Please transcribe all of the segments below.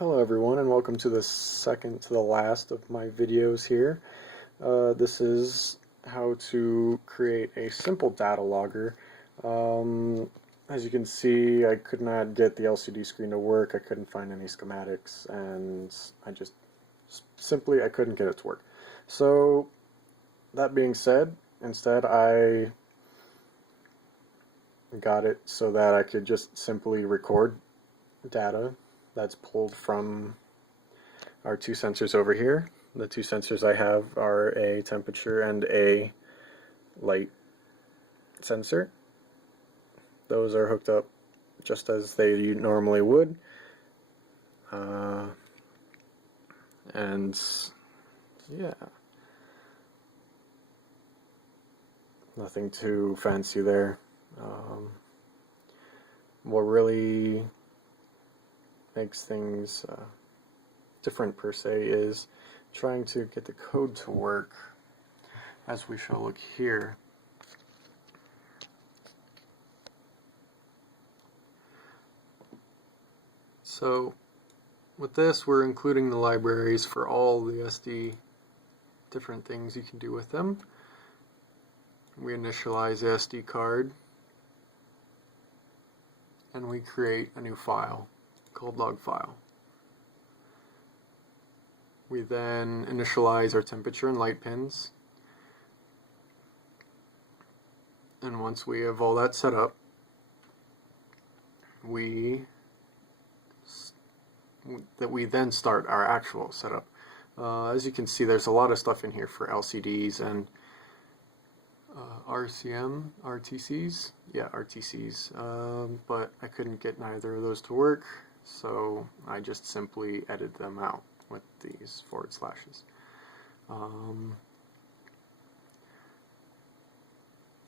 Hello everyone, and welcome to the second to the last of my videos here. This is how to create a simple data logger. As you can see, I could not get the LCD screen to work. I couldn't find any schematics, and I couldn't get it to work. So that being said, instead I got it so that I could just simply record data that's pulled from our two sensors over here. The two sensors I have are a temperature and a light sensor. Those are hooked up just as they normally would. And yeah, nothing too fancy there. What really makes things different per se is trying to get the code to work, as we shall look here. So with this, we're including the libraries for all the SD different things you can do with them. We initialize the SD card and we create a new file called log file. We then initialize our temperature and light pins, and once we have all that set up, we then start our actual setup. As you can see, there's a lot of stuff in here for LCDs and RTCs, but I couldn't get neither of those to work, so I just simply edited them out with these forward slashes.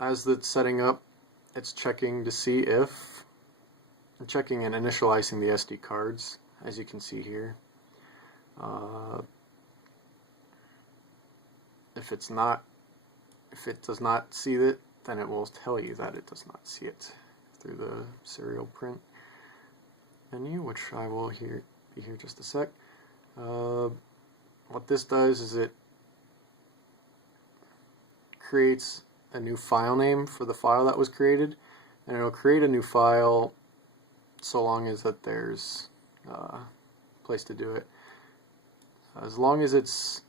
As it's setting up, it's checking to see if, checking and initializing the SD cards, as you can see here. If it does not see it, then it will tell you that it does not see it through the serial print menu, which I will be here just a sec. What this does is it creates a new file name for the file that was created, and it'll create a new file so long as that there's a place to do it. As long as it's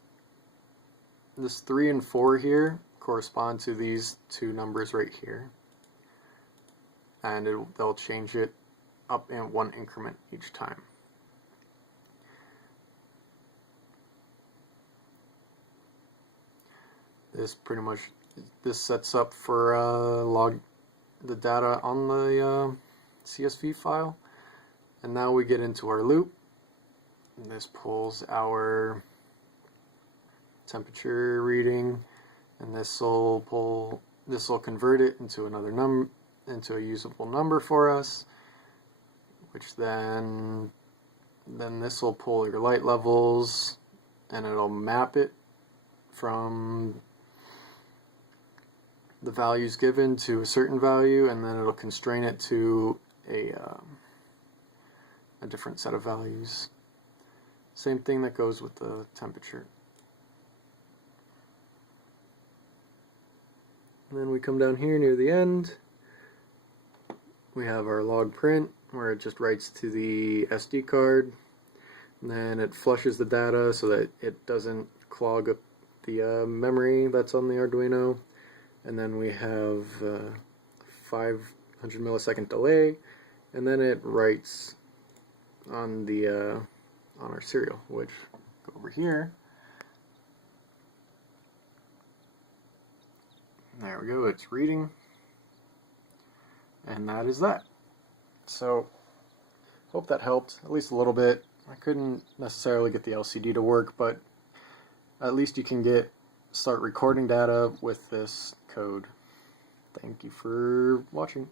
this 3 and 4 here correspond to these two numbers right here, and they'll change it up in one increment each time. This sets up for log the data on the CSV file, and now we get into our loop. And this pulls our temperature reading, and this will convert it into into a usable number for us, which then this will pull your light levels, and it'll map it from the values given to a certain value, and then it'll constrain it to a different set of values. Same thing that goes with the temperature. And then we come down here near the end. We have our log print, where it just writes to the SD card, and then it flushes the data so that it doesn't clog up the memory that's on the Arduino. And then we have 500 millisecond delay, and then it writes on the on our serial, which go over here. There we go, it's reading, and that is that. So hope that helped at least a little bit. I couldn't necessarily get the LCD to work, but at least you can start recording data with this code. Thank you for watching.